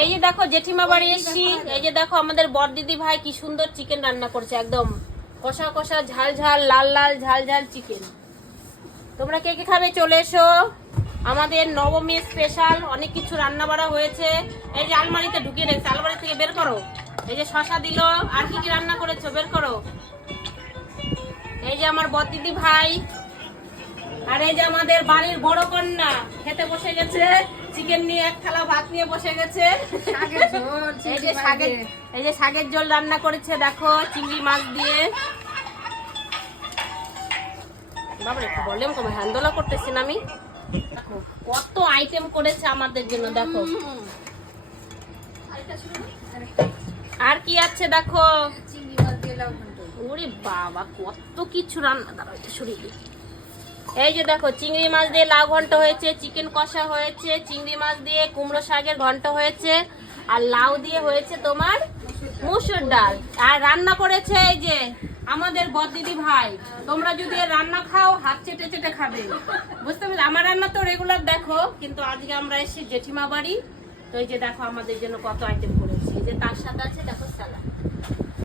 এই যে দেখো জেঠিমা বাড়ি এসেছি, এই যে দেখো আমাদের বড়দিদি ভাই কি সুন্দর চিকেন রান্না করছে, একদম কষা কষা ঝাল ঝাল লাল লাল ঝাল ঝাল চিকেন। তোমরা কে কে খাবে চলে এসো, আমাদের নবমী স্পেশাল অনেক কিছু রান্না বাড়া হয়েছে। এই যে আলমারিতে ঢুকিয়ে রেখেছে, আলমারি থেকে বের করো। এই যে শশা দিল, আর কি কি রান্না করেছো বের করো। এই যে আমার বড়দিদি ভাই, আর এই যে আমাদের বাড়ির বড় কন্যা খেতে বসে গেছে, চিকেন নিয়ে এক থালা ভাত নিয়ে বসে গেছে। এই যে শাকের ঝোল রান্না করেছে দেখো চিংড়ি মাছ দিয়ে। বাবা একটু ভলিউম কমে, হ্যান্ডলা করতেছি না আমি। দেখো কত আইটেম করেছে আমাদের জন্য, দেখো আর কি আছে দেখো। ওরে বাবা কত কিছু রান্না, দাঁড়াও একটু সরিয়ে দিই। এই যে দেখো চিংড়ি মাছ দিয়ে লাউ ঘন্ট হয়েছে, চিকেন কষা হয়েছে, চিংড়ি মাছ দিয়ে কুমড়ো শাকের ঘন্ট হয়েছে, আর লাউ দিয়ে হয়েছে তোমার মসুর ডাল। আর রান্না করেছে এই যে আমাদের বড়দিদি ভাই। তোমরা যদি রান্না খাও হাত চেটে চেটে খাবে, বুঝতে পারছো। আমার রান্না তো রেগুলার দেখো, কিন্তু আজকে আমরা এসেছি জেঠিমা বাড়ি, তো এই যে দেখো আমাদের জন্য কত আইটেম করেছে। এই যে তার সাথে আছে দেখো সালাদ।